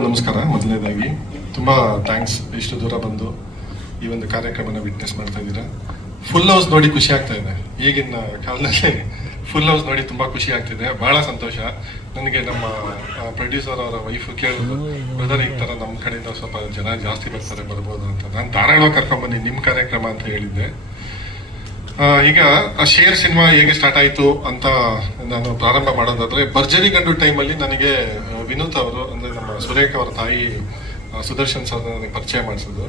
ನಮಸ್ಕಾರ. ಮೊದಲನೇದಾಗಿ ತುಂಬಾ ಥ್ಯಾಂಕ್ಸ್ ಇಷ್ಟು ದೂರ ಬಂದು ಈ ಒಂದು ಕಾರ್ಯಕ್ರಮನ ವಿಟ್ನೆಸ್ ಮಾಡ್ತಾ ಇದ್ದೀರಾ. ಫುಲ್ ಹೌಸ್ ನೋಡಿ ಖುಷಿ ಆಗ್ತಾ ಇದೆ. ಈಗಿನ ಕಾಲದಲ್ಲಿ ಫುಲ್ ಹೌಸ್ ನೋಡಿ ತುಂಬಾ ಖುಷಿ ಆಗ್ತಿದೆ. ಬಹಳ ಸಂತೋಷ. ನನಗೆ ನಮ್ಮ ಪ್ರೊಡ್ಯೂಸರ್ ಅವರ ವೈಫ್ ಕೇಳಿದ್ರು, ಬ್ರದರ್ ಈ ತರ ನಮ್ಮ ಕಡೆಯಿಂದ ಸ್ವಲ್ಪ ಜನ ಜಾಸ್ತಿ ಬರ್ಬೋದು ಅಂತ. ನಾನು ಧಾರಾಳವಾಗಿ ಕರ್ಕೊಂಡ್ಬನ್ನಿ ನಿಮ್ಮ ಕಾರ್ಯಕ್ರಮ ಅಂತ ಹೇಳಿದ್ದೆ. ಈಗ ಶೇರ್ ಸಿನಿಮಾ ಹೇಗೆ ಸ್ಟಾರ್ಟ್ ಆಯ್ತು ಅಂತ ನಾನು ಪ್ರಾರಂಭ ಮಾಡೋದಾದ್ರೆ, ಭರ್ಜರಿ ಗಂಡು ಟೈಮಲ್ಲಿ ನನಗೆ ವಿನೂತ್ ಅವರು ಅಂದ್ರೆ ನಮ್ಮ ಸುರೇಖ ಅವರ ತಾಯಿ ಸುದರ್ಶನ್ ಸರ್ ನನಗೆ ಪರಿಚಯ ಮಾಡಿಸಿದ್ರು.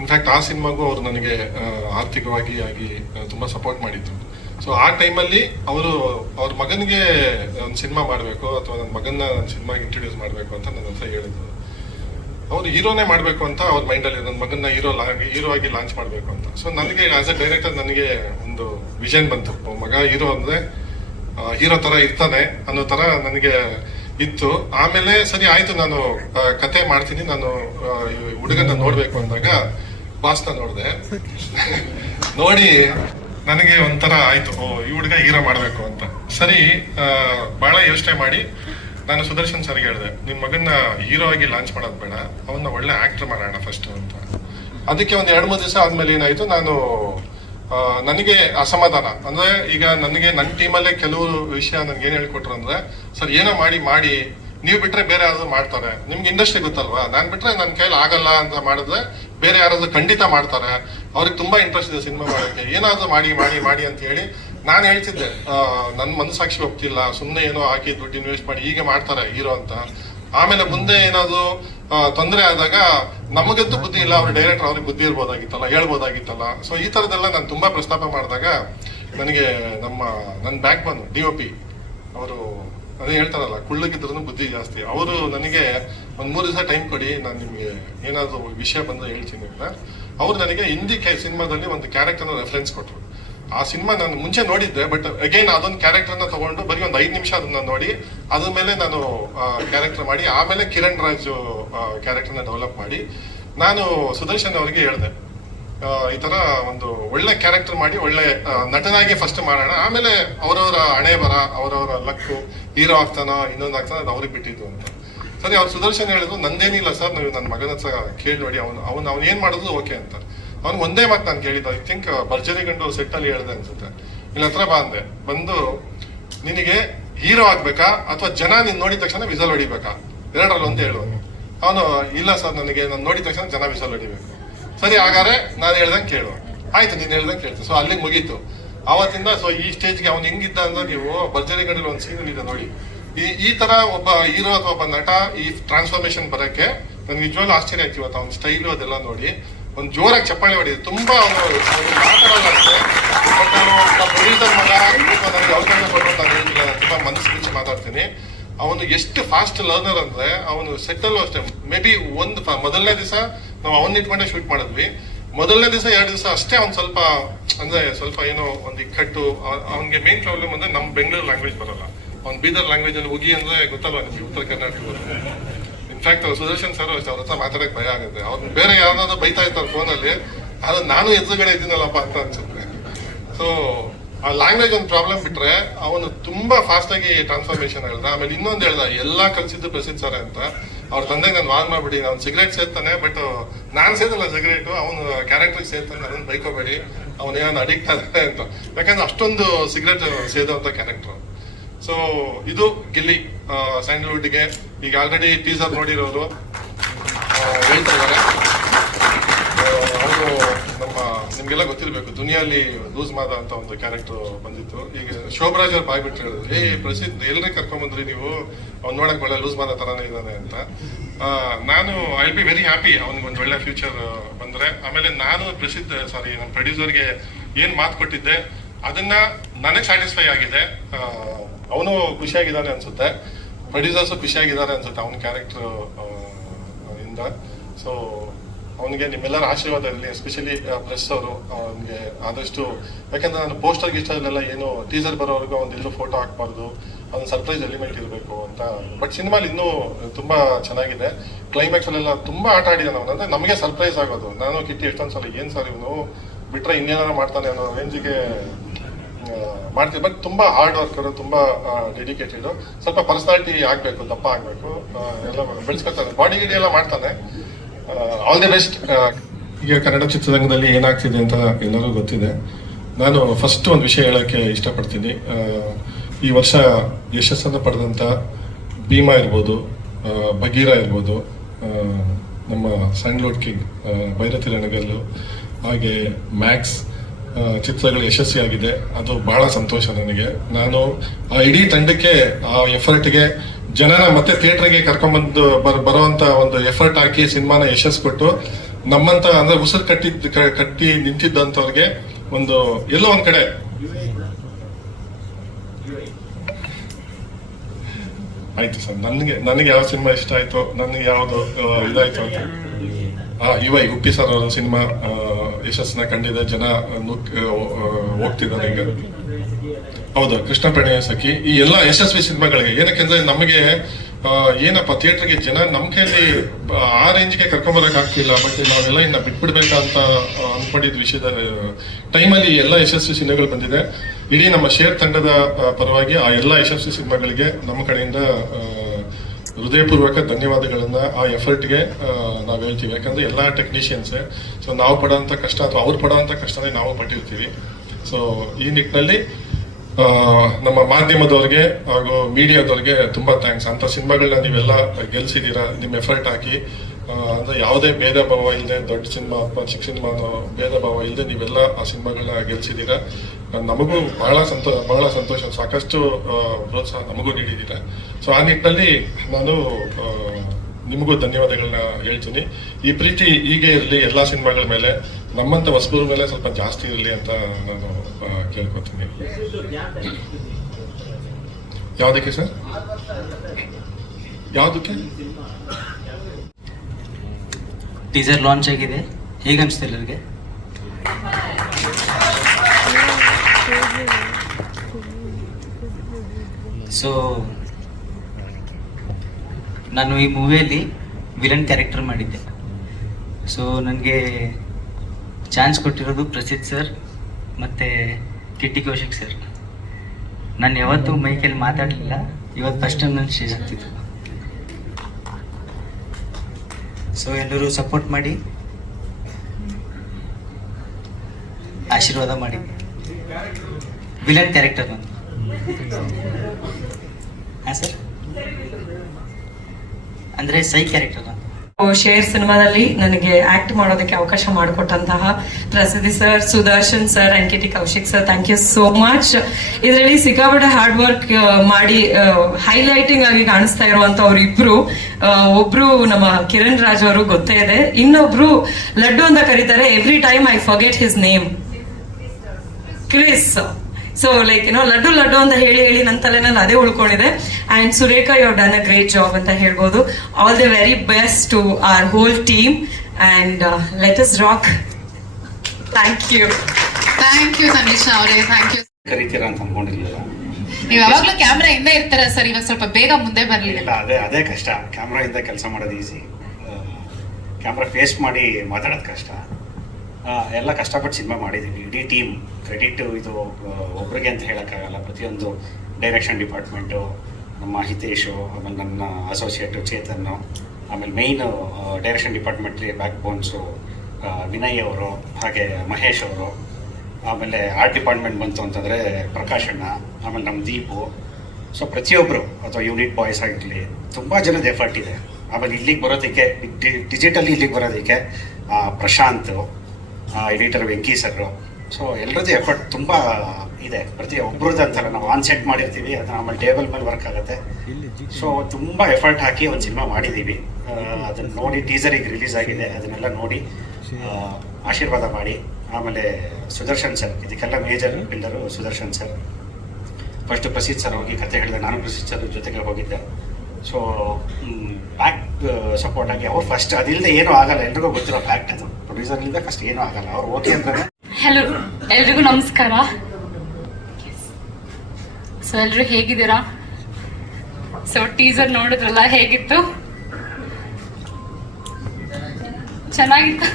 ಇನ್ಫ್ಯಾಕ್ಟ್ ಆ ಸಿನಿಮಾಗೂ ಅವರು ನನಗೆ ಆರ್ಥಿಕವಾಗಿ ಆಗಿ ತುಂಬಾ ಸಪೋರ್ಟ್ ಮಾಡಿದ್ರು. ಸೊ ಆ ಟೈಮಲ್ಲಿ ಅವರು ಅವ್ರ ಮಗನಿಗೆ ಒಂದು ಸಿನಿಮಾ ಮಾಡಬೇಕು ಅಥವಾ ನನ್ನ ಮಗನ ಸಿನಿಮಾಗೆ ಇಂಟ್ರೊಡ್ಯೂಸ್ ಮಾಡಬೇಕು ಅಂತ ನನ್ನ ಹತ್ರ ಹೇಳಿದ್ರು. ಅವ್ರು ಹೀರೋನೇ ಮಾಡಬೇಕು ಅಂತ ಅವ್ರ ಮೈಂಡಲ್ಲಿ ನನ್ನ ಮಗನ ಹೀರೋ ಆಗಿ ಲಾಂಚ್ ಮಾಡಬೇಕು ಅಂತ. ಸೊ ನನಗೆ ಆಸ್ ಎ ಡೈರೆಕ್ಟರ್ ನನಗೆ ಒಂದು ವಿಷನ್ ಬಂತು, ಮಗ ಹೀರೋ ಅಂದ್ರೆ ಹೀರೋ ತರ ಇರ್ತಾನೆ ಅನ್ನೋ ತರ ನನಗೆ ಇತ್ತು. ಆಮೇಲೆ ಸರಿ ಆಯ್ತು, ನಾನು ಕತೆ ಮಾಡ್ತೀನಿ, ನಾನು ಹುಡುಗನ ನೋಡ್ಬೇಕು ಅಂದಾಗ ಬಾಸ್ನ ನೋಡಿದೆ. ನೋಡಿ ನನಗೆ ಒಂಥರ ಆಯ್ತು, ಈ ಹುಡುಗ ಹೀರೋ ಮಾಡ್ಬೇಕು ಅಂತ. ಸರಿ, ಬಹಳ ಯೋಚನೆ ಮಾಡಿ ನಾನು ಸುದರ್ಶನ್ ಸರ್ಗೆ ಹೇಳಿದೆ, ನಿನ್ ಮಗನ್ನ ಹೀರೋ ಆಗಿ ಲಾಂಚ್ ಮಾಡೋದು ಬೇಡ, ಅವನ್ನ ಒಳ್ಳೆ ಆಕ್ಟರ್ ಮಾಡೋಣ ಫಸ್ಟ್ ಅಂತ. ಅದಕ್ಕೆ ಒಂದ್ 2-3 ದಿವಸ ಆದ್ಮೇಲೆ ಏನಾಯ್ತು, ನನಗೆ ಅಸಮಾಧಾನ ಅಂದ್ರೆ, ಈಗ ನನಗೆ ನನ್ನ ಟೀಮಲ್ಲೇ ಕೆಲವು ವಿಷಯ ನನ್ಗೆ ಏನ್ ಹೇಳ್ಕೊಟ್ರು ಅಂದ್ರೆ, ಸರ್ ಏನೋ ಮಾಡಿ ನೀವು ಬಿಟ್ರೆ ಬೇರೆ ಯಾರಾದ್ರೂ ಮಾಡ್ತಾರೆ, ನಿಮ್ಗೆ ಇಂಡಸ್ಟ್ರಿ ಗೊತ್ತಲ್ವಾ, ನಾನ್ ಬಿಟ್ರೆ ನನ್ನ ಕೈಲಿ ಆಗಲ್ಲ ಅಂತ ಮಾಡಿದ್ರೆ ಬೇರೆ ಯಾರಾದ್ರೂ ಖಂಡಿತ ಮಾಡ್ತಾರೆ, ಅವ್ರಿಗೆ ತುಂಬಾ ಇಂಟ್ರೆಸ್ಟ್ ಇದೆ ಸಿನಿಮಾ ಮಾಡೋಕ್ಕೆ, ಏನಾದ್ರೂ ಮಾಡಿ ಅಂತ ಹೇಳಿ ನಾನು ಹೇಳ್ತಿದ್ದೆ. ನನ್ನ ಮನಸ್ಸಾಕ್ಷಿ ಒಪ್ತಿಲ್ಲ, ಸುಮ್ಮನೆ ಏನೋ ಹಾಕಿ ದುಡ್ಡು ಇನ್ವೆಸ್ಟ್ ಮಾಡಿ ಹೀಗೆ ಮಾಡ್ತಾರೆ ಹೀರೋ ಅಂತ. ಆಮೇಲೆ ಮುಂದೆ ಏನಾದ್ರು ತೊಂದರೆ ಆದಾಗ ನಮಗಂತೂ ಬುದ್ಧಿ ಇಲ್ಲ, ಅವ್ರ ಡೈರೆಕ್ಟರ್ ಅವ್ರಿಗೆ ಬುದ್ಧಿ ಇರ್ಬೋದಾಗಿತ್ತಲ್ಲ, ಹೇಳ್ಬೋದಾಗಿತ್ತಲ್ಲ. ಸೊ ಈ ತರದೆಲ್ಲ ನಾನು ತುಂಬಾ ಪ್ರಸ್ತಾಪ ಮಾಡಿದಾಗ ನನಗೆ ನನ್ನ ಬ್ಯಾಕ್ ಬಂದು DOP ಅವರು ಅದೇ ಹೇಳ್ತಾರಲ್ಲ, ಕುಳ್ಳಗಿದ್ರು ಬುದ್ಧಿ ಜಾಸ್ತಿ. ಅವರು ನನಗೆ 1-3 ದಿವಸ ಟೈಮ್ ಕೊಡಿ, ನಾನು ನಿಮ್ಗೆ ಏನಾದ್ರು ವಿಷಯ ಬಂದ್ರೆ ಹೇಳ್ತೀನಿ ಅಂತ. ಅವ್ರು ನನಗೆ ಹಿಂದಿ ಸಿನಿಮಾದಲ್ಲಿ ಒಂದು ಕ್ಯಾರೆಕ್ಟರ್ನ ರೆಫರೆನ್ಸ್ ಕೊಟ್ಟರು. ಆ ಸಿನಿಮಾ ನಾನು ಮುಂಚೆ ನೋಡಿದ್ದೆ, ಬಟ್ ಅಗೈನ್ ಅದೊಂದು ಕ್ಯಾರೆಕ್ಟರ್ನ ತಗೊಂಡು ಬರೀ ಒಂದು 5 ನಿಮಿಷ ಅದನ್ನ ನೋಡಿ ಅದ್ರ ಮೇಲೆ ನಾನು ಕ್ಯಾರೆಕ್ಟರ್ ಮಾಡಿ, ಆಮೇಲೆ ಕಿರಣ್ ರಾಜ್ ಕ್ಯಾರೆಕ್ಟರ್ನ ಡೆವಲಪ್ ಮಾಡಿ ನಾನು ಸುದರ್ಶನ್ ಅವರಿಗೆ ಹೇಳಿದೆ, ಈ ತರ ಒಂದು ಒಳ್ಳೆ ಕ್ಯಾರೆಕ್ಟರ್ ಮಾಡಿ ಒಳ್ಳೆ ನಟನಾಗಿ ಫಸ್ಟ್ ಮಾಡೋಣ, ಆಮೇಲೆ ಅವರವರ ಹಣೆ ಬರ ಅವರವರ ಲಕ್ಕು, ಹೀರೋ ಆಗ್ತಾನೋ ಇನ್ನೊಂದು ಆಗ್ತಾನೋ ಅದು ಅವ್ರಿಗೆ ಬಿಟ್ಟಿದ್ದು ಅಂತ. ಸರಿ, ಅವ್ರು ಸುದರ್ಶನ್ ಹೇಳಿದ್ರು, ನಂದೇನಿಲ್ಲ ಸರ್, ನೀವು ನನ್ನ ಮಗನ ಹತ್ರ ಕೇಳಿ ನೋಡಿ, ಅವನು ಏನ್ ಮಾಡಿದ್ರು ಓಕೆ ಅಂತ. ಅವ್ನು ಒಂದೇ ಮಾತು ನಾನು ಕೇಳಿದ್ದು, ಐ ಥಿಂಕ್ ಭರ್ಜರಿ ಗಂಡು ಸೆಟ್ ಅಲ್ಲಿ ಹೇಳಿದೆ ಅನ್ಸುತ್ತೆ, ಇಲ್ಲ ಹತ್ರ ಬಾ ಅಂದೆ. ಬಂದು, ನಿನಗೆ ಹೀರೋ ಆಗ್ಬೇಕಾ ಅಥವಾ ಜನ ನೀನ್ ನೋಡಿದ ತಕ್ಷಣ ವಿಸಲ್ ಹೊಡಿಬೇಕಾ, ಎರಡರಲ್ಲಿ ಒಂದು ಹೇಳು. ಅವನು ಇಲ್ಲ ಸರ್, ನನಗೆ ನಾನು ನೋಡಿದ ತಕ್ಷಣ ಜನ ವಿಸಲ್ ಹೊಡಿಬೇಕು. ಸರಿ, ಹಾಗಾದ್ರೆ ನಾನು ಹೇಳ್ದಂಗೆ ಕೇಳುವ. ಆಯ್ತು, ನೀನ್ ಹೇಳ್ದಂಗೆ ಕೇಳ್ತೀನಿ. ಸೊ ಅಲ್ಲಿಗೆ ಮುಗೀತು ಆವತ್ತಿಂದ. ಸೊ ಈ ಸ್ಟೇಜ್ಗೆ ಅವ್ನು ಹೆಂಗಿದ್ದ ಅಂದ್ರೆ, ನೀವು ಭರ್ಜರಿ ಗಂಡಲ್ಲಿ ಒಂದು ಸೀನ್ ಇದೆ ನೋಡಿ, ಈ ತರ ಒಬ್ಬ ಹೀರೋ ಅಥವಾ ಒಬ್ಬ ನಟ ಈ ಟ್ರಾನ್ಸ್ಫಾರ್ಮೇಶನ್ ಬರಕ್ಕೆ ನನ್ಗೆ ನಿಜವಾಗ್ಲೂ ಆಶ್ಚರ್ಯ ಆಯ್ತು. ಇವತ್ತು ಅವ್ನ ಸ್ಟೈಲು ಅದೆಲ್ಲ ನೋಡಿ ಒಂದು ಜೋರಾಗಿ ಚಪ್ಪಾಳೆ ಹೊಡಿದೆ. ತುಂಬಾ ಅವನು ಮಾತಾಡೋದಂತೆ, ಬಟ್ ನಾನು ಪ್ರೊಡ್ಯೂಸರ್ ಮಗ ನನಗೆ ಅವಕಾಶ ಕೊಟ್ಟು ನಾನು ತುಂಬಾ ಮನಸ್ಸು ಬಿಚ್ಚಿ ಮಾತಾಡ್ತೀನಿ. ಅವನು ಎಷ್ಟು ಫಾಸ್ಟ್ ಲರ್ನರ್ ಅಂದ್ರೆ, ಅವನು ಸೆಟ್ಟಲ್ಲೂ ಅಷ್ಟೇ. ಮೇ ಬಿ ಮೊದಲನೇ ದಿವಸ ನಾವು ಅವನ್ನ ಇಟ್ಕೊಂಡೆ ಶೂಟ್ ಮಾಡಿದ್ವಿ. ಮೊದಲನೇ ದಿವಸ 2 ದಿವಸ ಅಷ್ಟೇ ಅವ್ನು ಸ್ವಲ್ಪ ಏನೋ ಒಂದು ಇಕ್ಕಟ್ಟು. ಅವ್ನಿಗೆ ಮೇನ್ ಪ್ರಾಬ್ಲಮ್ ಅಂದ್ರೆ ನಮ್ಮ ಬೆಂಗಳೂರು ಲ್ಯಾಂಗ್ವೇಜ್ ಬರಲ್ಲ. ಅವ್ನು ಬೀದರ್ ಲ್ಯಾಂಗ್ವೇಜ್ ಅಲ್ಲಿ ಹೋಗಿ ಅಂದ್ರೆ ಗೊತ್ತಲ್ವಾ ನಿಮ್ಗೆ, ಉತ್ತರ ಕರ್ನಾಟಕ. ಇನ್ಫ್ಯಾಕ್ಟ್ ಸುದರ್ಶನ್ ಸರ್ ಅಷ್ಟೇ, ಅವ್ರ ಹತ್ರ ಮಾತಾಡಕ್ ಭಯ ಆಗುತ್ತೆ. ಅವ್ನು ಬೇರೆ ಯಾವ್ದಾದ್ರು ಬೈತಾ ಇರ್ತಾರೆ ಫೋನಲ್ಲಿ, ಅದು ನಾನು ಎದುರುಗಡೆ ಇದ್ದೀನಲ್ಲಪ್ಪ ಅಂತ ಅನ್ಸುತ್ತೆ. ಸೊ ಆ ಲ್ಯಾಂಗ್ವೇಜ್ ಒಂದು ಪ್ರಾಬ್ಲಮ್ ಬಿಟ್ರೆ ಅವನು ತುಂಬಾ ಫಾಸ್ಟ್ ಆಗಿ ಟ್ರಾನ್ಸ್ಫಾರ್ಮೇಶನ್ ಹೇಳ್ದ. ಆಮೇಲೆ ಇನ್ನೊಂದು ಹೇಳ್ದ, ಎಲ್ಲಾ ಕಲ್ಸಿದ್ದು ಪ್ರಸಿದ್ಧ ಸರ್ ಅಂತ. ಅವ್ರ ತಂದೆಗೆ ನಾನು ವಾರ್ನ್ ಮಾಡ್ಬಿಡಿ, ಅವ್ನು ಸಿಗರೇಟ್ ಸೇರ್ತಾನೆ, ಬಟ್ ನಾನ್ ಸೇದಲ್ಲ ಸಿಗರೇಟು, ಅವನು ಕ್ಯಾರೆಕ್ಟರ್ ಸೇರ್ತಾನೆ, ಅದನ್ನ ಬೈಕೋಬೇಡಿ, ಅವನು ಏನು ಅಡಿಕ್ಟ್ ಆದ್ರೆ ಅಂತ. ಯಾಕಂದ್ರೆ ಅಷ್ಟೊಂದು ಸಿಗರೇಟ್ ಸೇದೋಂತ ಕ್ಯಾರೆಕ್ಟರ್. ಸೊ ಇದು ಗಿಲ್ಲಿ ಸ್ಯಾಂಡಲ್ವುಡ್ಗೆ. ಈಗ ಆಲ್ರೆಡಿ ಟೀಸರ್ ನೋಡಿರೋರು ಹೇಳ್ತಾ ಇದ್ದಾರೆ. ಅವರು ನಿಮ್ಗೆಲ್ಲ ಗೊತ್ತಿರ್ಬೇಕು, ದುನಿಯಲ್ಲಿ ಲೂಸ್ ಮಾದ ಅಂತ ಒಂದು ಕ್ಯಾರೆಕ್ಟರ್ ಬಂದಿತ್ತು. ಈಗ ಶೋಭರಾಜ್ ಅವ್ರು ಬಾಯ್ಬಿಟ್ಟು ಹೇಳಿದ್ರು, ಪ್ರಸಿದ್ಧ ಎಲ್ಲರೇ ಕರ್ಕೊಂಡ್ಬಂದ್ರಿ ನೀವು, ಅವ್ನು ನೋಡಕ್ ಒಳ್ಳೆ ಲೂಸ್ ಮಾದ ತರಾನೇ ಇದ್ದಾನೆ ಅಂತ. ನಾನು ಐ ಬಿ ವೆರಿ ಹ್ಯಾಪಿ ಅವ್ನಿಗೆ ಒಂದು ಒಳ್ಳೆ ಫ್ಯೂಚರ್ ಬಂದ್ರೆ. ಆಮೇಲೆ ನಾನು ನಮ್ಮ ಪ್ರೊಡ್ಯೂಸರ್ಗೆ ಏನ್ ಮಾತು ಕೊಟ್ಟಿದ್ದೆ ಅದನ್ನ ನನಗೆ ಸ್ಯಾಟಿಸ್ಫೈ ಆಗಿದೆ. ಅವನು ಖುಷಿಯಾಗಿದ್ದಾನೆ ಅನ್ಸುತ್ತೆ, ಪ್ರೊಡ್ಯೂಸರ್ಸ್ ಖುಷಿಯಾಗಿದ್ದಾರೆ ಅನ್ಸುತ್ತೆ ಅವನ ಕ್ಯಾರೆಕ್ಟರ್ ಇಂದ. ಸೊ ಅವನಿಗೆ ನಿಮ್ಮೆಲ್ಲರ ಆಶೀರ್ವಾದ ಇರಲಿ, ಎಸ್ಪೆಷಲಿ ಪ್ರೆಸ್ ಅವರು ಅವನಿಗೆ ಆದಷ್ಟು. ಯಾಕಂದ್ರೆ ನಾನು ಪೋಸ್ಟರ್ ಗಿಸ್ಟರ್ಲೆಲ್ಲ ಏನು ಟೀಸರ್ ಬರೋವರೆಗೂ ಒಂದೆಲ್ಲೂ ಫೋಟೋ ಹಾಕ್ಬಾರ್ದು, ಅದೊಂದು ಸರ್ಪ್ರೈಸ್ ಎಲಿಮೆಂಟ್ ಇರಬೇಕು ಅಂತ. ಬಟ್ ಸಿನಿಮಾಲಿ ಇನ್ನೂ ತುಂಬಾ ಚೆನ್ನಾಗಿದೆ. ಕ್ಲೈಮ್ಯಾಕ್ಸ್ ಅಲ್ಲೆಲ್ಲ ತುಂಬಾ ಆಟ ಆಡಿದಾನೆ ಅವನು, ಅಂದ್ರೆ ನಮಗೆ ಸರ್ಪ್ರೈಸ್ ಆಗೋದು. ನಾನು ಕಿಟ್ಟಿ ಎಷ್ಟೊಂದ್ಸಲ ಏನ್ ಸರ್ ಇವನು ಬಿಟ್ರೆ ಇನ್ನೇನಾರ ಮಾಡ್ತಾನೆ ಅನ್ನೋ ರೇಂಜಿಗೆ ಮಾಡ್ತೀವಿ. ಬಟ್ ತುಂಬ ಹಾರ್ಡ್ ವರ್ಕರು, ತುಂಬ ಡೆಡಿಕೇಟೆಡು. ಸ್ವಲ್ಪ ಪರ್ಸನಾಲಿಟಿ ಆಗಬೇಕು, ದಪ್ಪ ಆಗಬೇಕು, ಎಲ್ಲ ಬೆಳೆಸ್ಕೊತಾನೆ, ಬಾಡಿ ಗಿಡಿ ಎಲ್ಲ ಮಾಡ್ತಾನೆ. All the best. ಈಗ ಕನ್ನಡ ಚಿತ್ರರಂಗದಲ್ಲಿ ಏನಾಗ್ತಿದೆ ಅಂತ ಎಲ್ಲರಿಗೂ ಗೊತ್ತಿದೆ. ನಾನು ಫಸ್ಟ್ ಒಂದು ವಿಷಯ ಹೇಳೋಕ್ಕೆ ಇಷ್ಟಪಡ್ತೀನಿ. ಈ ವರ್ಷ ಯಶಸ್ಸನ್ನು ಪಡೆದಂಥ ಭೀಮಾ ಇರ್ಬೋದು, ಬಗೀರಾ ಇರ್ಬೋದು, ನಮ್ಮ ಸ್ಯಾಂಡ್ಲ್ವುಡ್ ಕಿಂಗ್ ಭೈರತಿ ರಣಗಲ್ಲು, ಹಾಗೆ ಮ್ಯಾಕ್ಸ್ ಚಿತ್ರಗಳು ಯಶಸ್ವಿಯಾಗಿದೆ. ಅದು ಬಹಳ ಸಂತೋಷ ನನಗೆ. ನಾನು ಆ ಇಡೀ ತಂಡಕ್ಕೆ, ಆ ಎಫರ್ಟ್ಗೆ, ಜನನ ಮತ್ತೆ ಥಿಯೇಟರ್ಗೆ ಕರ್ಕೊಂಡ್ಬಂದು ಬರುವಂತ ಒಂದು ಎಫರ್ಟ್ ಹಾಕಿ ಸಿನಿಮಾನ ಯಶಸ್ಸು ಕೊಟ್ಟು ನಮ್ಮಂತ ಅಂದ್ರೆ ಉಸಿರು ಕಟ್ಟಿ ನಿಂತಿದ್ದಂಥವ್ರಿಗೆ ಒಂದು ಎಲ್ಲೋ ಒಂದ್ ಕಡೆ ಆಯ್ತು ಸರ್. ನನಗೆ ಯಾವ ಸಿನಿಮಾ ಇಷ್ಟ ಆಯ್ತು, ನನಗೆ ಯಾವ್ದು ಇದಾಯ್ತು ಅಂತ ಉಪ್ಪಿ ಸರ್ ಅವರ ಸಿನಿಮಾ ಯಶಸ್ಸನ್ನ ಕಂಡಿದೆ, ಜನ ಹೋಗ್ತಿದ್ದಾರೆ ಈಗ. ಹೌದು, ಕೃಷ್ಣ ಪ್ರಣಯ ಸಖಿ, ಈ ಎಲ್ಲ ಯಶಸ್ವಿ ಸಿನಿಮಾಗಳಿಗೆ ಏನಕ್ಕೆಂದ್ರೆ ನಮಗೆ ಏನಪ್ಪ ಥಿಯೇಟರ್ಗೆ ಜನ ನಮ್ಮ ಕೈಯಲ್ಲಿ ಆ ರೇಂಜ್ಗೆ ಕರ್ಕೊಂಬರಕ್ ಆಗ್ತಿಲ್ಲ. ಬಟ್ ನಾವೆಲ್ಲ ಇನ್ನ ಬಿಟ್ಬಿಡ್ಬೇಕಂತ ಅನ್ಕೊಂಡಿದ್ ವಿಷಯದ ಟೈಮಲ್ಲಿ ಎಲ್ಲ ಯಶಸ್ವಿ ಸಿನಿಮಾಗಳು ಬಂದಿದೆ. ಇಡೀ ನಮ್ಮ ಶೇರ್ ತಂಡದ ಪರವಾಗಿ ಆ ಎಲ್ಲ ಯಶಸ್ವಿ ಸಿನಿಮಾಗಳಿಗೆ ನಮ್ಮ ಕಡೆಯಿಂದ ಹೃದಯಪೂರ್ವಕ ಧನ್ಯವಾದಗಳನ್ನ ಆ ಎಫರ್ಟ್ಗೆ ನಾವು ಹೇಳ್ತೀವಿ. ಯಾಕಂದ್ರೆ ಎಲ್ಲ ಟೆಕ್ನಿಷಿಯನ್ಸೇ. ಸೊ ನಾವು ಪಡೋಂಥ ಕಷ್ಟ ಅಥವಾ ಅವ್ರು ಪಡೋಂಥ ಕಷ್ಟನೇ ನಾವು ಪಟ್ಟಿರ್ತೀವಿ. ಸೊ ಈ ನಿಟ್ಟಿನಲ್ಲಿ ನಮ್ಮ ಮಾಧ್ಯಮದವ್ರಿಗೆ ಹಾಗೂ ಮೀಡಿಯಾದವ್ರಿಗೆ ತುಂಬಾ ಥ್ಯಾಂಕ್ಸ್. ಅಂತ ಸಿನಿಮಾಗಳನ್ನ ನೀವೆಲ್ಲ ಗೆಲ್ಸಿದೀರಾ, ನಿಮ್ಮ ಎಫರ್ಟ್ ಹಾಕಿ. ಅಂದ್ರೆ ಯಾವುದೇ ಭೇದ ಭಾವ ಇಲ್ಲದೆ, ದೊಡ್ಡ ಸಿನಿಮಾ ಅಥವಾ ಚಿಕ್ಕ ಸಿನಿಮಾ ಅನ್ನೋ ಭೇದ ಭಾವ ಇಲ್ಲದೆ ನೀವೆಲ್ಲ ಆ ಸಿನಿಮಾಗಳನ್ನ ಗೆಲ್ಸಿದೀರಾ. ನಮಗೂ ಬಹಳ ಸಂತೋಷ. ಸಾಕಷ್ಟು ಪ್ರೋತ್ಸಾಹ ನಮಗೂ ನೀಡಿದ್ದೀರಾ. ಸೊ ಆ ನಿಟ್ಟಿನಲ್ಲಿ ನಾನು ನಿಮಗೂ ಧನ್ಯವಾದಗಳನ್ನ ಹೇಳ್ತೀನಿ. ಈ ಪ್ರೀತಿ ಹೀಗೆ ಇರಲಿ ಎಲ್ಲಾ ಸಿನಿಮಾಗಳ ಮೇಲೆ, ನಮ್ಮಂತ ಹೊಸಬರ ಮೇಲೆ ಸ್ವಲ್ಪ ಜಾಸ್ತಿ ಇರಲಿ ಅಂತ ನಾನು ಕೇಳ್ಕೊತೀನಿ. ಯಾವ್ದಕ್ಕೆ ಸರ್? ಯಾವ್ದಕ್ಕೆ? ಟೀಸರ್ ಲಾಂಚ್ ಆಗಿದೆ, ಹೇಗನ್ಸ್ತು ಎಲ್ಲರಿಗೆ? ಸೊ ನಾನು ಈ ಮೂವಿಯಲ್ಲಿ ವಿಲನ್ ಕ್ಯಾರೆಕ್ಟರ್ ಮಾಡಿದ್ದೆ. ಸೊ ನನಗೆ ಚಾನ್ಸ್ ಕೊಟ್ಟಿರೋದು ಪ್ರಸಿದ್ಧ್ ಸರ್ ಮತ್ತು ಕಿಟ್ಟಿ ಕೌಶಿಕ್ ಸರ್. ನಾನು ಯಾವತ್ತೂ ಮೈಕಲ್ಲಿ ಮಾತಾಡಲಿಲ್ಲ, ಇವತ್ತು ಫಸ್ಟ್ ಟೈಮ್ ನಾನು ಸ್ಟೇಜ್ ಆಗ್ತಿದ್ದು. ಸೊ ಎಲ್ಲರೂ ಸಪೋರ್ಟ್ ಮಾಡಿ, ಆಶೀರ್ವಾದ ಮಾಡಿ. ವಿಲನ್ ಕ್ಯಾರೆಕ್ಟರ್ ನಾನು. ಹಾಂ ಸರ್, ಅಂದರೆ ಸೈ ಕ್ಯಾರೆಕ್ಟರ್ ನಾನು. ಶೇರ್ ಸಿನಿಮಾದಲ್ಲಿ ನನಗೆ ಆಕ್ಟ್ ಮಾಡೋದಕ್ಕೆ ಅವಕಾಶ ಮಾಡಿಕೊಟ್ಟಂತಹ Prasiddhi sir, Sudarshan sir and Kitty Kaushik sir, thank you so much. ಇದರಲ್ಲಿ ಸಿಕ್ಕಾಪಟ್ಟೆ ಹಾರ್ಡ್ ವರ್ಕ್ ಮಾಡಿ ಹೈಲೈಟಿಂಗ್ ಆಗಿ ಕಾಣಿಸ್ತಾ ಇರುವಂತವ್ರು ಇಬ್ರು. ಒಬ್ರು ನಮ್ಮ ಕಿರಣ್ ರಾಜ್ ಅವರು ಗೊತ್ತೇ ಇದೆ, ಇನ್ನೊಬ್ರು ಲಡ್ಡು ಅಂತ ಕರೀತಾರೆ. Every time I forget his name, Chris. So like Laddu Laddu ಅಂತ ಹೇಳಿ ನನ್ನ ತಲೆನಲ್ಲಿ ಅದೇ ಉಳ್ಕೊಂಡಿದೆ. And Surekha, you have done a great job ಅಂತ ಹೇಳ್ಬೋದು. All the very best to our whole team and let us rock. Thank you Tanisha ಅವರೇ, ಥ್ಯಾಂಕ್ ಯು. ಕರಿತೀರಾ ಅಂತ ಅನ್ಕೊಂಡಿರ್ಲಿಲ್ಲ. ನೀವು ಯಾವಾಗ್ಲೂ ಕ್ಯಾಮ್ರಾ ಇಂದ ಇರ್ತಾರ ಸರ್, ಇವಾಗ ಸ್ವಲ್ಪ ಬೇಗ ಮುಂದೆ ಬರ್ಲಿಲ್ಲ. ಅದೇ ಕಷ್ಟ. ಕ್ಯಾಮ್ರಾ ಇಂದ ಕೆಲಸ ಮಾಡೋದು ಈಸಿ, ಕ್ಯಾಮ್ರಾ ಫೇಸ್ ಮಾಡಿ ಮಾತಾಡೋದು ಕಷ್ಟ. ಎಲ್ಲ ಕಷ್ಟಪಟ್ಟು ಸಿನಿಮಾ ಮಾಡಿದ್ದೀವಿ, ಇಡೀ ಟೀಮ್. ಕ್ರೆಡಿಟ್ ಇದು ಒಬ್ರಿಗೆ ಅಂತ ಹೇಳೋಕ್ಕಾಗಲ್ಲ. ಪ್ರತಿಯೊಂದು ಡೈರೆಕ್ಷನ್ ಡಿಪಾರ್ಟ್ಮೆಂಟು, ನಮ್ಮ ಹಿತೇಶು, ಆಮೇಲೆ ನನ್ನ ಅಸೋಸಿಯೇಟು ಚೇತನ್ನು, ಆಮೇಲೆ ಮೇಯ್ನು ಡೈರೆಕ್ಷನ್ ಡಿಪಾರ್ಟ್ಮೆಂಟ್ಲಿ ಬ್ಯಾಕ್ ಬೋನ್ಸು ವಿನಯ್ ಅವರು, ಹಾಗೆ ಮಹೇಶ್ ಅವರು. ಆಮೇಲೆ ಆರ್ಟ್ ಡಿಪಾರ್ಟ್ಮೆಂಟ್ ಬಂತು ಅಂತಂದರೆ ಪ್ರಕಾಶ್ ಅಣ್ಣ, ಆಮೇಲೆ ನಮ್ಮ ದೀಪು. ಸೊ ಪ್ರತಿಯೊಬ್ಬರು, ಅಥವಾ ಯೂನಿಟ್ ಬಾಯ್ಸ್ ಆಗಿರಲಿ, ತುಂಬ ಜನದ ಎಫರ್ಟ್ ಇದೆ. ಆಮೇಲೆ ಇಲ್ಲಿಗೆ ಬರೋದಕ್ಕೆ, ಡಿಜಿಟಲಿ ಇಲ್ಲಿಗೆ ಬರೋದಕ್ಕೆ Prashant, editor Venki sir. So ಎಲ್ಲರದ್ದು ಎಫರ್ಟ್ ತುಂಬ ಇದೆ. ಪ್ರತಿಯೊಬ್ಬರದ್ದು ಅಂತಲ್ಲ, ನಾವು ಆನ್ ಸೆಟ್ ಮಾಡಿರ್ತೀವಿ, ಅದನ್ನ ಆಮೇಲೆ ಟೇಬಲ್ ಮೇಲೆ ವರ್ಕ್ ಆಗುತ್ತೆ. ಸೊ ತುಂಬ ಎಫರ್ಟ್ ಹಾಕಿ ಒಂದು ಸಿನಿಮಾ ಮಾಡಿದ್ದೀವಿ. ಅದನ್ನು ನೋಡಿ, ಟೀಸರಿಗೆ ರಿಲೀಸ್ ಆಗಿದೆ, ಅದನ್ನೆಲ್ಲ ನೋಡಿ ಆಶೀರ್ವಾದ ಮಾಡಿ. ಆಮೇಲೆ ಸುದರ್ಶನ್ ಸರ್, ಇದಕ್ಕೆಲ್ಲ major pillar Sudarshan sir. First Prasiddh sir ಹೋಗಿ ಕತೆ ಹೇಳಿದೆ, ನಾನು ಪ್ರಸಿದ್ಧ್ ಸರ್ ಜೊತೆಗೆ ಹೋಗಿದ್ದೆ. ಸೊ ಬ್ಯಾಕ್ ಸಪೋರ್ಟ್ ಆಗಿ ಅವ್ರು ಫಸ್ಟ್, ಅದಿಲ್ಲದೆ ಏನೂ ಆಗಲ್ಲ. ಎಲ್ರಿಗೂ ಗೊತ್ತಿರೋ ಫ್ಯಾಕ್ಟ್ ಅದು. ಪ್ರೊಡ್ಯೂಸರ್ ಇಲ್ಲದೆ ಫಸ್ಟ್ ಏನೂ ಆಗಲ್ಲ, ಅವ್ರು ಓಕೆ ಅಂದ್ರೆ. ಹಲೋ, ಎಲ್ರಿಗೂ ನಮಸ್ಕಾರ. ಸೊ ಎಲ್ರು ಹೇಗಿದ್ದೀರಾ? ಸೊ ಟೀಸರ್ ನೋಡಿದ್ರಲ್ಲ, ಹೇಗಿತ್ತು? ಚೆನ್ನಾಗಿತ್ತು.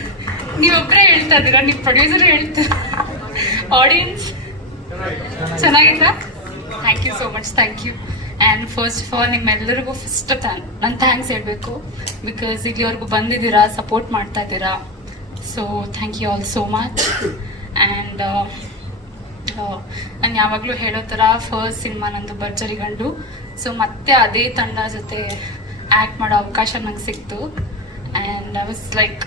ನೀವೊಬ್ಬರೇ ಹೇಳ್ತಾ ಇದ್ದೀರಾ, ನೀವು ಪ್ರೊಡ್ಯೂಸರ್ ಹೇಳ್ತೀರ, ಆಡಿಯನ್ಸ್ ಚೆನ್ನಾಗಿತ್ತಾ? Thank you so much, thank you. And first of all ನಿಮ್ಮೆಲ್ಲರಿಗೂ ಫಸ್ಟ್ ನಾನು ಥ್ಯಾಂಕ್ಸ್ ಹೇಳಬೇಕು, ಬಿಕಾಸ್ ಇಲ್ಲಿವರೆಗೂ ಬಂದಿದ್ದೀರಾ, ಸಪೋರ್ಟ್ ಮಾಡ್ತಾ ಇದ್ದೀರಾ. So thank you all so much. And ನಾನು ಯಾವಾಗಲೂ ಹೇಳೋ ಥರ ಫಸ್ಟ್ ಸಿನಿಮಾ ನಂದು ಭರ್ಜರಿ ಗಂಡು. ಸೊ ಮತ್ತೆ ಅದೇ ತಂಡ ಜೊತೆ ಆ್ಯಕ್ಟ್ ಮಾಡೋ ಅವಕಾಶ ನಂಗೆ ಸಿಕ್ತು. ಆ್ಯಂಡ್ ಐ ವಾಸ್ ಲೈಕ್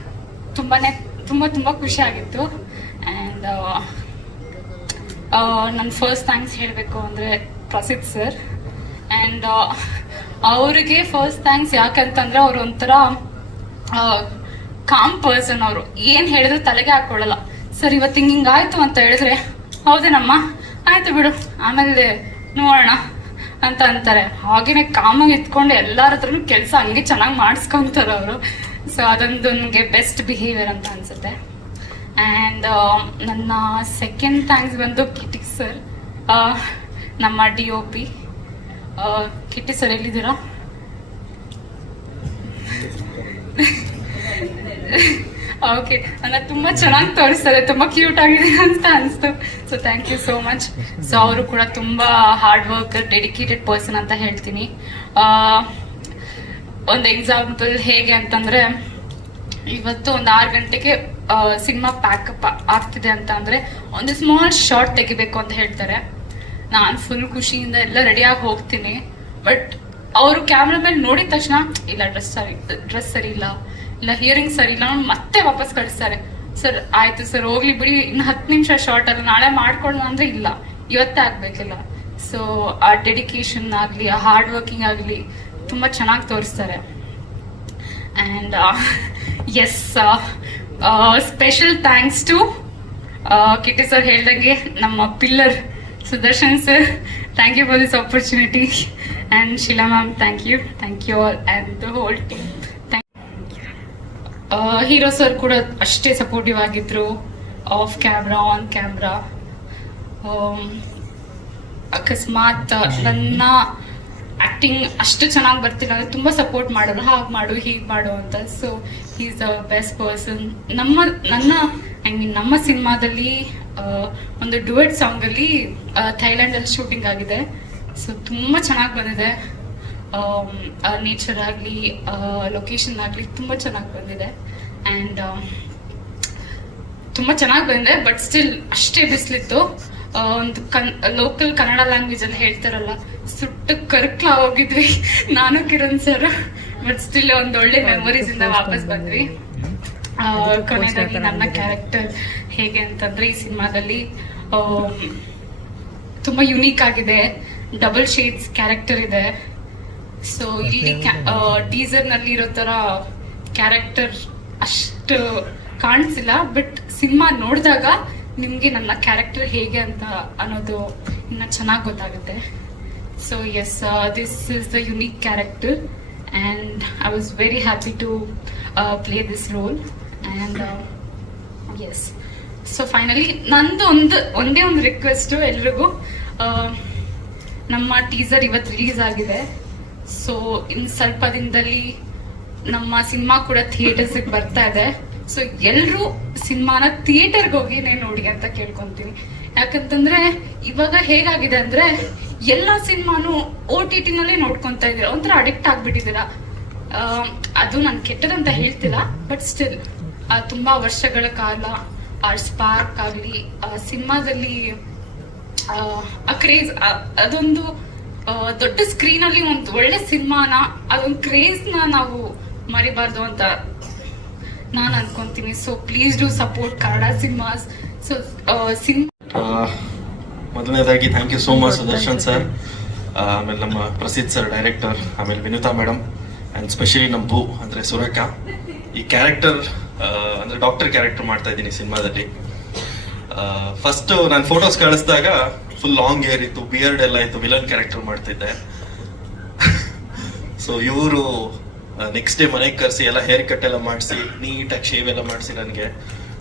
ತುಂಬ ಖುಷಿ ಆಗಿತ್ತು. ಆ್ಯಂಡ್ ನನ್ನ ಫಸ್ಟ್ ಥ್ಯಾಂಕ್ಸ್ ಹೇಳಬೇಕು ಅಂದರೆ ಪ್ರಸಿದ್ಧ್ ಸರ್. ಆ್ಯಂಡ್ ಅವರಿಗೆ ಫಸ್ಟ್ ಥ್ಯಾಂಕ್ಸ್ ಯಾಕಂತಂದ್ರೆ ಅವ್ರು ಒಂಥರ ಕಾಮ್ ಪರ್ಸನ್. ಅವರು ಏನು ಹೇಳಿದ್ರು ತಲೆಗೆ ಹಾಕೊಳ್ಳಲ್ಲ. ಸರ್ ಇವತ್ತು ಹಿಂಗಾಯ್ತು ಅಂತ ಹೇಳಿದ್ರೆ ಹೌದೇನಮ್ಮ ಆಯ್ತು ಬಿಡು ಆಮೇಲೆ ನೋಡೋಣ ಅಂತ ಅಂತಾರೆ. ಹಾಗೇನೆ ಕಾಮಾಗಿ ಇತ್ಕೊಂಡು ಎಲ್ಲರ ಹತ್ರನೂ ಕೆಲಸ ಹಂಗೆ ಚೆನ್ನಾಗಿ ಮಾಡಿಸ್ಕೊಂತಾರೆ ಅವರು. ಸೊ ಅದೊಂದು ನನಗೆ ಬೆಸ್ಟ್ ಬಿಹೇವಿಯರ್ ಅಂತ ಅನ್ಸುತ್ತೆ. ಆ್ಯಂಡ್ ನನ್ನ ಸೆಕೆಂಡ್ ಥ್ಯಾಂಕ್ಸ್ ಬಂದು ಕಿಟಿ ಸರ್, ನಮ್ಮ DOP. ಕಿಟ್ಟಿ ಸರ್ ಎಲ್ಲಿದ್ದೀರಾ? ಓಕೆ, ನನ್ನ ತುಂಬ ಚೆನ್ನಾಗಿ ತೋರಿಸ್ತಾರೆ, ತುಂಬ ಕ್ಯೂಟ್ ಆಗಿದೆ ಅಂತ ಅನಿಸ್ತು. So thank you so much. So ಅವರು ಕೂಡ ತುಂಬ ಹಾರ್ಡ್ ವರ್ಕ್, ಡೆಡಿಕೇಟೆಡ್ ಪರ್ಸನ್ ಅಂತ ಹೇಳ್ತೀನಿ. ಒಂದು ಎಕ್ಸಾಂಪಲ್ ಹೇಗೆ ಅಂತಂದ್ರೆ, ಇವತ್ತು ಒಂದು 6 ಗಂಟೆಗೆ ಸಿನಿಮಾ ಪ್ಯಾಕಪ್ ಆಗ್ತಿದೆ ಅಂತ ಅಂದ್ರೆ ಒಂದು ಸ್ಮಾಲ್ ಶಾರ್ಟ್ ತೆಗಿಬೇಕು ಅಂತ ಹೇಳ್ತಾರೆ. ನಾನು ಫುಲ್ ಖುಷಿಯಿಂದ ಎಲ್ಲ ರೆಡಿಯಾಗಿ ಹೋಗ್ತೀನಿ. ಬಟ್ ಅವರು ಕ್ಯಾಮ್ರಾ ಮೇಲೆ ನೋಡಿದ ತಕ್ಷಣ ಇಲ್ಲ ಡ್ರೆಸ್ ಸರಿ ಇಲ್ಲ, ಇಲ್ಲ ಹಿಯರಿಂಗ್ ಸರಿ ಇಲ್ಲ, ಮತ್ತೆ ವಾಪಸ್ ಕಳಿಸ್ತಾರೆ. ಸರ್ ಆಯ್ತು ಸರ್ ಹೋಗ್ಲಿ ಬಿಡಿ, ಇನ್ನು 10 ನಿಮಿಷ ಶಾರ್ಟ್ ಅಲ್ಲ, ನಾಳೆ ಮಾಡ್ಕೊಳ್ಳೋಣ ಅಂದ್ರೆ ಇಲ್ಲ, ಇವತ್ತೇ ಆಗ್ಬೇಕಿಲ್ಲ. ಸೊ ಆ ಡೆಡಿಕೇಶನ್ ಆಗಲಿ, ಆ ಹಾರ್ಡ್ ವರ್ಕಿಂಗ್ ಆಗಲಿ ತುಂಬ ಚೆನ್ನಾಗಿ ತೋರಿಸ್ತಾರೆ. And yes, special thanks to Kitti sir ಹೇಳ್ದಂಗೆ ನಮ್ಮ pillar Sudarshan sir, thank you for this opportunity. And Sheela ma'am, thank you all and the whole team. Hero sir ಕೂಡ ಅಷ್ಟೇ ಸಪೋರ್ಟಿವ್ ಆಗಿದ್ರು, ಆಫ್ ಕ್ಯಾಮ್ರಾ ಆನ್ ಕ್ಯಾಮ್ರಾ. ಅಕಸ್ಮಾತ್ ನನ್ನ ಆಕ್ಟಿಂಗ್ ಅಷ್ಟು ಚೆನ್ನಾಗಿ ಬರ್ತಿಲ್ಲ ಅಂದ್ರೆ ತುಂಬ ಸಪೋರ್ಟ್ ಮಾಡೋರು, ಹಾಗೆ ಮಾಡು ಹೀಗೆ ಮಾಡು ಅಂತ. So he is the best person. ನಮ್ಮ ಸಿನಿಮಾದಲ್ಲಿ ಒಂದು ಡುಯೆಟ್ ಸಾಂಗ್ ಅಲ್ಲಿ ಥೈಲ್ಯಾಂಡಲ್ಲಿ ಶೂಟಿಂಗ್ ಆಗಿದೆ. ಸೊ ತುಂಬ ಚೆನ್ನಾಗಿ ಬಂದಿದೆ. ನೇಚರ್ ಆಗಲಿ, ಲೊಕೇಶನ್ ಆಗಲಿ ತುಂಬ ಚೆನ್ನಾಗಿ ಬಂದಿದೆ. ಆ್ಯಂಡ್ ತುಂಬ ಚೆನ್ನಾಗಿ ಬಂದಿದೆ. ಬಟ್ ಸ್ಟಿಲ್ ಅಷ್ಟೇ ಬಿಸಿಲಿತ್ತು. ಒಂದು ಲೋಕಲ್ ಕನ್ನಡ ಲ್ಯಾಂಗ್ವೇಜ್ ಅಲ್ಲಿ ಹೇಳ್ತಾರಲ್ಲ, ಸುಟ್ಟು ಕರ್ಕ್ಲ ಹೋಗಿದ್ವಿ ನಾನು ಕಿರಣ್ ಸರ್. ಬಟ್ ಸ್ಟಿಲ್ ಒಂದು ಒಳ್ಳೆ ಮೆಮೊರೀಸ್ ಇಂದ ವಾಪಸ್ ಬಂದ್ವಿ. ಕೊನೆಯದಾಗಿ ನನ್ನ ಕ್ಯಾರೆಕ್ಟರ್ ಹೇಗೆ ಅಂತಂದ್ರೆ, ಈ ಸಿನಿಮಾದಲ್ಲಿ ತುಂಬಾ ಯುನೀಕ್ ಆಗಿದೆ, ಡಬಲ್ ಶೇಡ್ಸ್ ಕ್ಯಾರೆಕ್ಟರ್ ಇದೆ. ಸೊ ಇಲ್ಲಿ ಟೀಸರ್ ನಲ್ಲಿ ಇರೋ ತರ ಕ್ಯಾರೆಕ್ಟರ್ ಅಷ್ಟು ಕಾಣಿಸಿಲ್ಲ. ಬಟ್ ಸಿನಿಮಾ ನೋಡಿದಾಗ ನಿಮ್ಗೆ ನನ್ನ ಕ್ಯಾರೆಕ್ಟರ್ ಹೇಗೆ ಅಂತ ಅನ್ನೋದು ಇನ್ನ ಚೆನ್ನಾಗಿ ಗೊತ್ತಾಗುತ್ತೆ. So yes, this is the unique character and I was very happy to play this role. And yes, so finally ನಂದು ಒಂದೇ ಒಂದು ರಿಕ್ವೆಸ್ಟು ಎಲ್ರಿಗೂ. ನಮ್ಮ ಟೀಸರ್ ಇವತ್ತು ರಿಲೀಸ್ ಆಗಿದೆ. ಸೊ ಇನ್ನು ಸ್ವಲ್ಪ ದಿನದಲ್ಲಿ ನಮ್ಮ ಸಿನಿಮಾ ಕೂಡ ಥಿಯೇಟರ್ಸಿಗೆ ಬರ್ತಾ ಇದೆ. ಸೊ ಎಲ್ಲರೂ ಸಿನಿಮಾನ ಥಿಯೇಟರ್ಗೆ ಹೋಗಿನೇ ನೋಡಿ ಅಂತ ಕೇಳ್ಕೊಂತೀನಿ. ಯಾಕಂತಂದ್ರೆ ಇವಾಗ ಹೇಗಾಗಿದೆ ಅಂದ್ರೆ, ಎಲ್ಲ ಸಿನಿಮಾನು OTT ನಲ್ಲೇ ನೋಡ್ಕೊಂತ ಇದ್ದೀರಾ, ಒಂಥರ ಅಡಿಕ್ಟ್ ಆಗ್ಬಿಟ್ಟಿದ್ದೀರಾ. ಅದು ನಾನು ಕೆಟ್ಟದಂತ ಹೇಳ್ತಿಲ್ಲ, ಬಟ್ ಸ್ಟಿಲ್ ತುಂಬಾ ವರ್ಷಗಳ ಕಾಲ ಆ ಸ್ಪಾರ್ಕ್ ಆಗಲಿ, ಸಿನಿಮಾದಲ್ಲಿ ಆ ಕ್ರೇಜ್, ಅದೊಂದು ದೊಡ್ಡ ಸ್ಕ್ರೀನ್ ಅಲ್ಲಿ ಒಂದು ಒಳ್ಳೆ ಸಿನಿಮಾನ, ಅದೊಂದು ಕ್ರೇಜ್ ನ ನಾವು ಮರಿಬಾರ್ದು ಅಂತ ನಾನು ಅನ್ಕೊಂತೀನಿ. So please do support Kannada cinemas. So ಮೊದಲನೇದಾಗಿ thank you so much Sudarshan sir, ಆಮೇಲೆ ನಮ್ಮ ಪ್ರಸಿದ್ಧ್ ಸರ್ ಡೈರೆಕ್ಟರ್, ಆಮೇಲೆ ವಿನುತಾ ಮೇಡಮ್, ಆ್ಯಂಡ್ ಸ್ಪೆಷಲಿ ನಮ್ಮ ಭೂ ಅಂದರೆ ಸುರೇಖಾ. ಈ ಕ್ಯಾರೆಕ್ಟರ್ ಅಂದರೆ ಡಾಕ್ಟರ್ ಕ್ಯಾರೆಕ್ಟರ್ ಮಾಡ್ತಾ ಇದ್ದೀನಿ ಸಿನಿಮಾದಲ್ಲಿ. ಫಸ್ಟ್ ನಾನು ಫೋಟೋಸ್ ಕಳಿಸಿದಾಗ ಫುಲ್ ಲಾಂಗ್ ಹೇರ್ ಇತ್ತು, ಬಿಯರ್ಡ್ ಎಲ್ಲ ಇತ್ತು, ವಿಲನ್ ಕ್ಯಾರೆಕ್ಟರ್ ಮಾಡ್ತಿದ್ದೆ. ಸೊ ಇವರು ನೆಕ್ಸ್ಟ್ ಡೇ ಮನೆಗೆ ಕರೆಸಿ ಎಲ್ಲ ಹೇರ್ ಕಟ್ ಎಲ್ಲ ಮಾಡಿಸಿ, ನೀಟಾಗಿ ಶೇವ್ ಎಲ್ಲ ಮಾಡಿಸಿ ನನಗೆ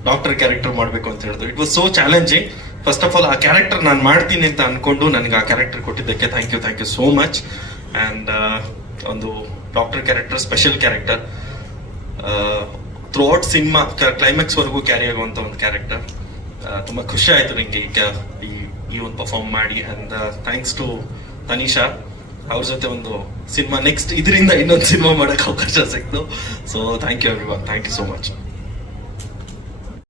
ಡಾಕ್ಟರ್ ಕ್ಯಾರೆಕ್ಟರ್ ಮಾಡಬೇಕು ಅಂತ ಹೇಳಿದ್ರು. It was so challenging. First of all ಆ ಕ್ಯಾರೆಕ್ಟರ್ ನಾನು ಮಾಡ್ತೀನಿ ಅಂತ ಅನ್ಕೊಂಡು ನನಗೆ ಆ ಕ್ಯಾರೆಕ್ಟರ್ ಕೊಟ್ಟಿದ್ದಕ್ಕೆ thank you so much. And ಒಂದು doctor character, special character, throughout cinema climax ವರೆಗೂ ಕ್ಯಾರಿ ಆಗುವಂತ ಒಂದು ಕ್ಯಾರೆಕ್ಟರ್. ತುಂಬಾ ಖುಷಿ ಆಯ್ತು ನನಗೆ ಈ ಈ ಒಂದು ಪರ್ಫಾರ್ಮ್ ಮಾಡಿ. ಅಂಡ್ ಥ್ಯಾಂಕ್ಸ್ ಟು ತನಿಷಾ, ಅವ್ರ ಜೊತೆ ಒಂದು ಸಿನಿಮಾ ನೆಕ್ಸ್ಟ್ ಇದರಿಂದ ಇನ್ನೊಂದು ಸಿನಿಮಾ ಮಾಡೋಕ್ಕೆ ಅವಕಾಶ ಸಿಕ್ತು. So thank you everyone, thank you so much.